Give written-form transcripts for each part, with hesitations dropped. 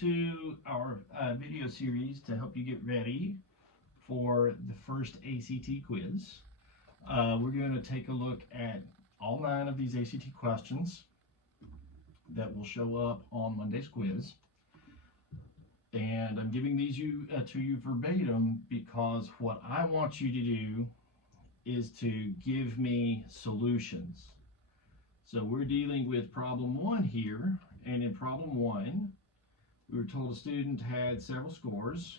to our video series to help you get ready for the first ACT quiz. We're going to take a look at all 9 of these ACT questions that will show up on Monday's quiz. And I'm giving these to you verbatim because what I want you to do is to give me solutions. So we're dealing with problem 1 here, and in problem 1, we were told a student had several scores,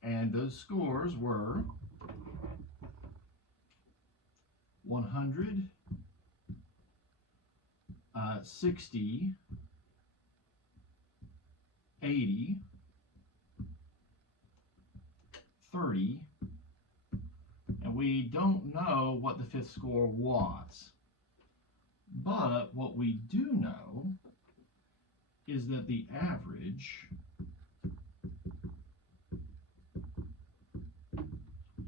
and those scores were 100, 60, 80, 30, and we don't know what the 5th score was. But what we do know is that the average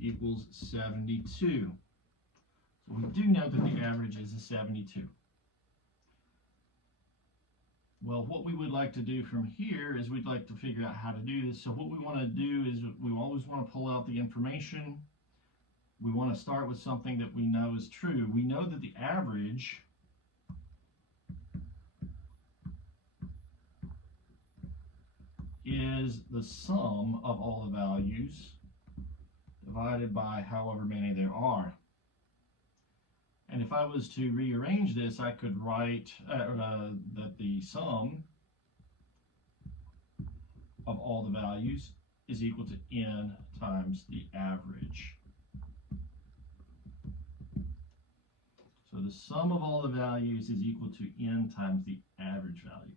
equals 72. So we do know that the average is a 72. Well, what we would like to do from here is we'd like to figure out how to do this. So what we want to do is we always want to pull out the information. We want to start with something that we know is true. We know that the average is the sum of all the values divided by however many there are. And if I was to rearrange this, I could write that the sum of all the values is equal to n times the average. So the sum of all the values is equal to n times the average value.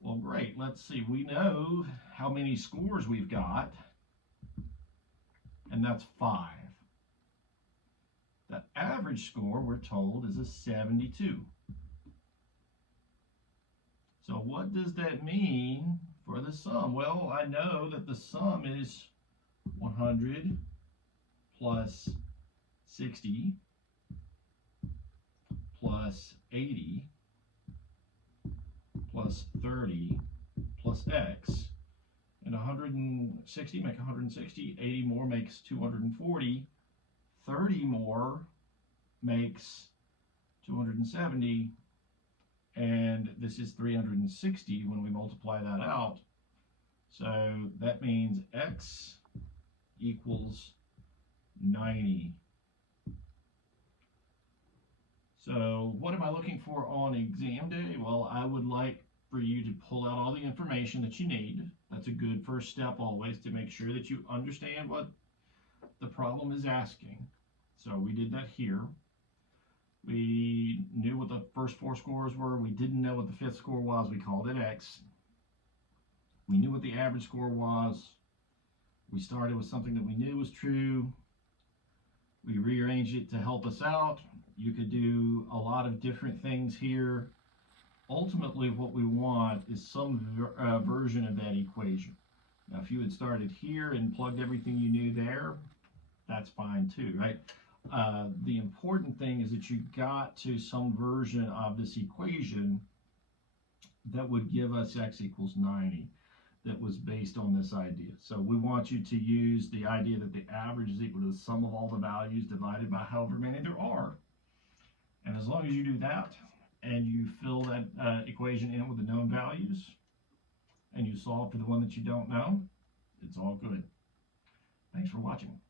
Well, great. Let's see. We know how many scores we've got, and that's 5. The average score, we're told, is a 72. So what does that mean for the sum? Well, I know that the sum is 100 plus 60 plus 80 plus 30 plus x, and 160 make 160, 80 more makes 240, 30 more makes 270, and this is 360 when we multiply that out. So that means x equals 90. So what am I looking for on exam day? Well, I would like for you to pull out all the information that you need. That's a good first step always, to make sure that you understand what the problem is asking. So we did that here. We knew what the first 4 scores were. We didn't know what the 5th score was. We called it x. We knew what the average score was. We started with something that we knew was true. We rearranged it to help us out. You could do a lot of different things here. Ultimately, what we want is some version of that equation. Now, if you had started here and plugged everything you knew there, that's fine too, right? The important thing is that you got to some version of this equation that would give us x equals 90, that was based on this idea. So we want you to use the idea that the average is equal to the sum of all the values divided by however many there are. And as long as you do that, and you fill that equation in with the known values, and you solve for the one that you don't know, it's all good. Thanks for watching.